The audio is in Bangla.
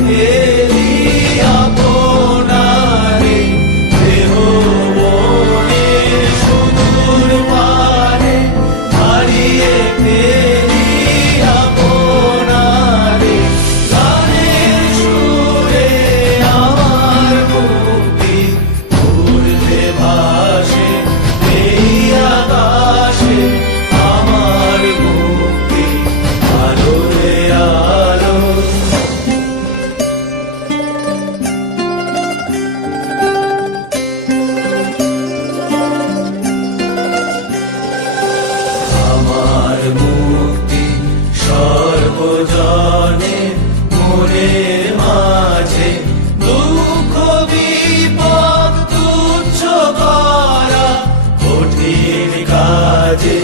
ফেলি আপনারে, দেহ মনের সুদূর পারে হারিয়ে ফেলি আপনারে। গানের সুরে আমার মুক্তি উড়তে ভাসে এই আকাশে, আমার মুক্তি আলোরে আলো। আমার মুক্তি সর্বজনে মনের মাঝে, দুঃখ বিপদ তুচ্ছ করা কঠিন কাজে।